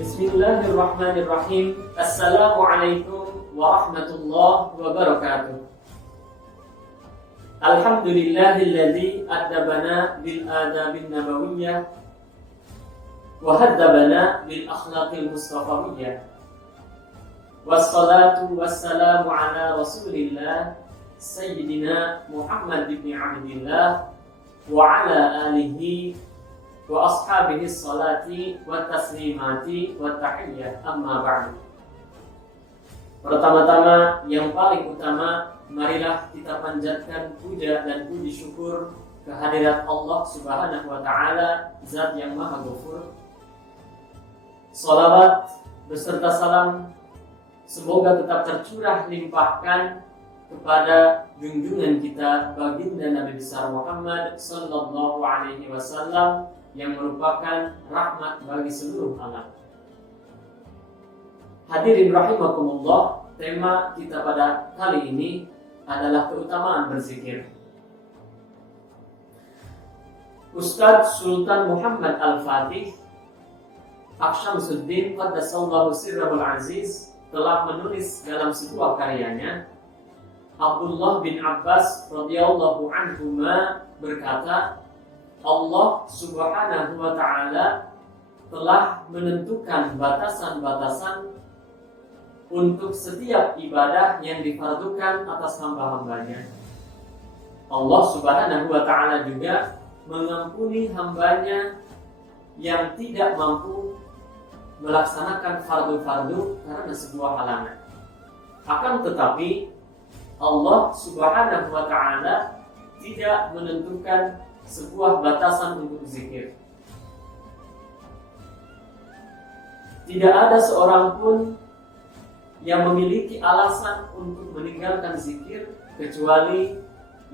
Bismillahirrahmanirrahim. Assalamualaikum warahmatullahi wabarakatuh. Alhamdulillahilladzi adabana bil adabin nabawiyyah wa haddabana bil akhlaqil mustafawiyyah. Wassalatu wassalamu ala Rasulillah Sayyidina Muhammad ibn Abdillah wa ala alihi wa ashabihi salati wa taslimati wa tahiyyah, amma ba'du. Pertama-tama, yang paling utama, marilah kita panjatkan puja dan puji syukur kehadirat Allah Subhanahu wa taala, Zat yang Maha Ghafur. Salawat beserta salam semoga tetap tercurah limpahkan kepada junjungan kita baginda Nabi besar Muhammad sallallahu alaihi wasallam yang merupakan rahmat bagi seluruh alam. Hadirin rahimakumullah, tema kita pada kali ini adalah keutamaan berzikir. Ustadz Sultan Muhammad Al-Fatih Asyamsuddin Qaddasallahu sirrahul aziz telah menulis dalam sebuah karyanya, Abdullah bin Abbas radhiyallahu anhuma berkata, Allah Subhanahu wa ta'ala telah menentukan batasan-batasan untuk setiap ibadah yang difardukan atas hamba-hambanya. Allah Subhanahu wa ta'ala juga mengampuni hambanya yang tidak mampu melaksanakan fardu-fardu karena sebuah halangan. Akan tetapi Allah Subhanahu wa ta'ala tidak menentukan sebuah batasan untuk zikir. Tidak ada seorang pun yang memiliki alasan untuk meninggalkan zikir kecuali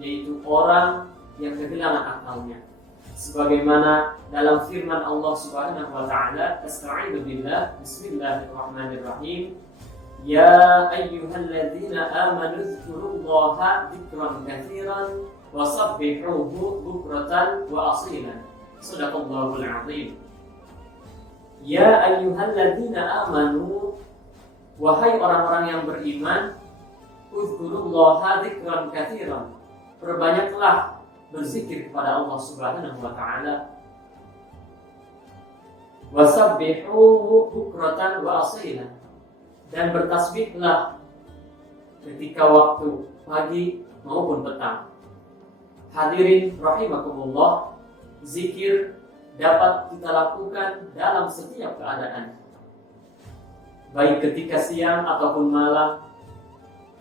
yaitu orang yang kehilangan akalnya. Sebagaimana dalam firman Allah Subhanahu wa taala, Asta'idzu billah, bismillahirrahmanirrahim. Ya ayyuhalladzina amanu dzkurullaha dzikran katsiran wasabbihuhu bukratan wa asilan. Shadaqallahul azim. Ya ayyuhalladzina amanu, wahai orang-orang yang beriman, uzkurullaha dzikran katsiran, perbanyaklah berzikir kepada Allah Subhanahu wa taala. Wasabbihuhu bukratan wa asilan, dan bertasbihlah ketika waktu pagi maupun petang. Hadirin rahimakumullah, zikir dapat kita lakukan dalam setiap keadaan, baik ketika siang ataupun malam,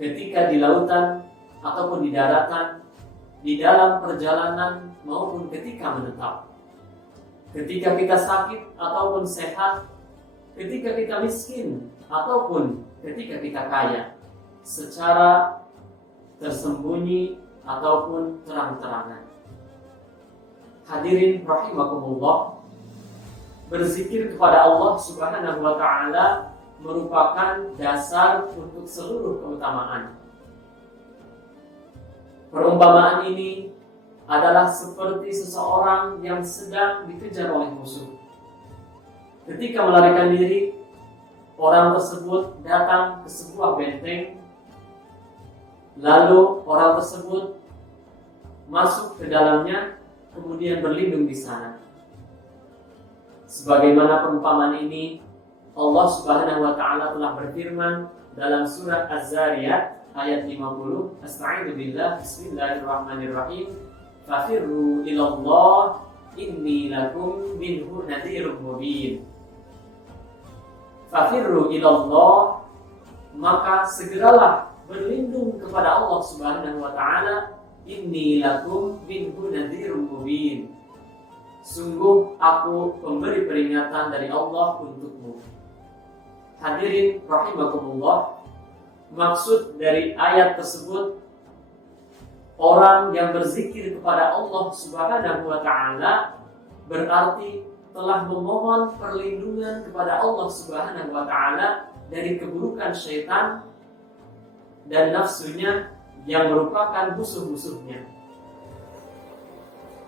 ketika di lautan ataupun di daratan, di dalam perjalanan maupun ketika menetap, ketika kita sakit ataupun sehat, ketika kita miskin ataupun ketika kita kaya, secara tersembunyi ataupun terang-terangan. Hadirin rahimakumullah, berzikir kepada Allah Subhanahu wa taala merupakan dasar untuk seluruh keutamaan. Perumpamaan ini adalah seperti seseorang yang sedang dikejar oleh musuh. Ketika melarikan diri, orang tersebut datang ke sebuah benteng. Lalu orang tersebut masuk ke dalamnya, kemudian berlindung di sana. Sebagaimana perumpamaan ini, Allah Subhanahu wa taala telah berfirman dalam surah Az-Zariyat ayat 50, Asta'idzu billah, bismillahirrahmanirrahim. Fafirru ilallah inni lakum minhu nadhirun mubin. Fafirru ilallah, maka segeralah berlindung kepada Allah Subhanahu wa taala. Inni lakum minhu nadhirun mubin. Sungguh aku pemberi peringatan dari Allah untukmu. Hadirin rahimakumullah, maksud dari ayat tersebut, orang yang berzikir kepada Allah Subhanahu wa taala berarti telah memohon perlindungan kepada Allah Subhanahu wa taala dari keburukan syaitan dan nafsunya yang merupakan musuh-musuhnya.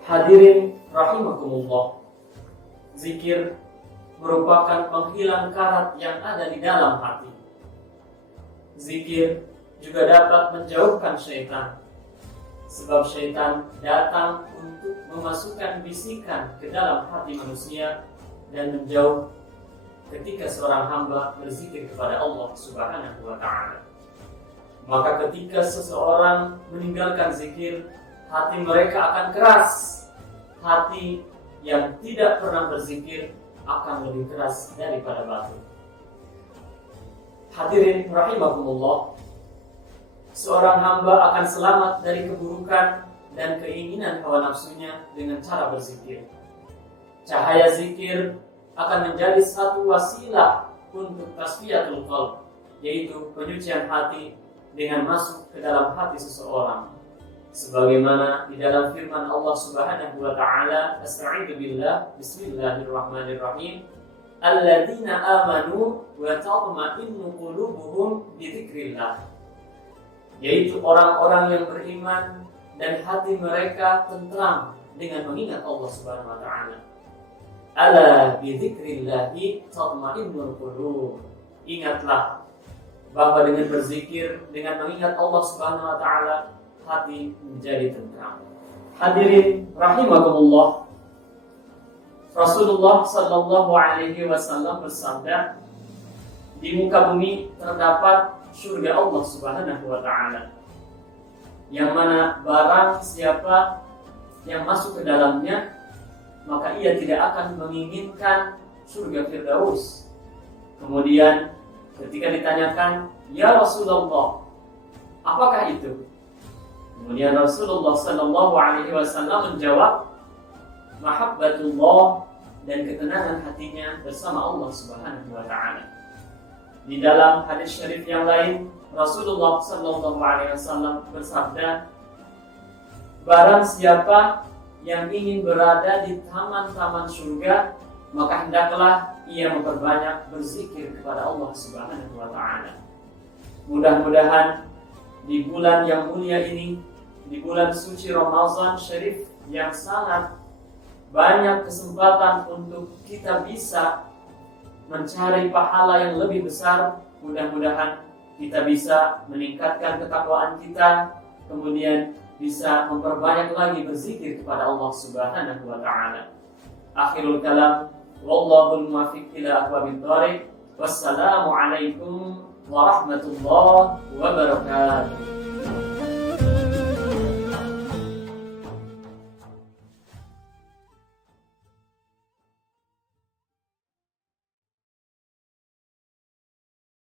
Hadirin rahimakumullah, zikir merupakan penghilang karat yang ada di dalam hati. Zikir juga dapat menjauhkan syaitan, sebab syaitan datang untuk memasukkan bisikan ke dalam hati manusia dan menjauh ketika seorang hamba berzikir kepada Allah Subhanahu wa ta'ala. Maka ketika seseorang meninggalkan zikir, hati mereka akan keras. Hati yang tidak pernah berzikir akan lebih keras daripada batu. Hadirin rahimakumullah, seorang hamba akan selamat dari keburukan dan keinginan hawa nafsunya dengan cara berzikir. Cahaya zikir akan menjadi satu wasilah untuk tasfiyatul qalb, yaitu penyucian hati dengan masuk ke dalam hati seseorang. Sebagaimana di dalam firman Allah Subhanahu wa ta'ala, Asta'idzu billah, bismillahirrahmanirrahim, alladzina amanu wa tatma'innu qulubuhum bi dzikrillah. Yaitu orang-orang yang beriman dan hati mereka tentram dengan mengingat Allah Subhanahu wa ta'ala. Ala bi dzikrillahi tatma'innul qulub. Ingatlah bahwa dengan berzikir, dengan mengingat Allah Subhanahu wa ta'ala, hati menjadi tentram. Hadirin rahimakumullah, Rasulullah sallallahu alaihi wasallam bersabda, di muka bumi terdapat surga Allah Subhanahu wa ta'ala, yang mana barang siapa yang masuk ke dalamnya, maka ia tidak akan menginginkan surga Firdaus. Kemudian ketika ditanyakan, ya Rasulullah, apakah itu? Kemudian Rasulullah sallallahu alaihi wasallam menjawab, mahabbatullah, dan ketenangan hatinya bersama Allah Subhanahu wa ta'ala. Di dalam hadis syarif yang lain, Rasulullah sallallahu alaihi wasallam bersabda, barang siapa yang ingin berada di taman-taman surga, maka hendaklah ia memperbanyak berzikir kepada Allah Subhanahu wa ta'ala. Mudah-mudahan di bulan yang mulia ini, di bulan suci Ramadan Syarif yang sangat banyak kesempatan untuk kita bisa mencari pahala yang lebih besar, mudah-mudahan kita bisa meningkatkan ketakwaan kita, kemudian bisa memperbanyak lagi berzikir kepada Allah Subhanahu wa ta'ala. Akhirul kalam, wallahul muwaffiq ila aqwamit thoriq. Wassalamu alaikum warahmatullahi wabarakatuh.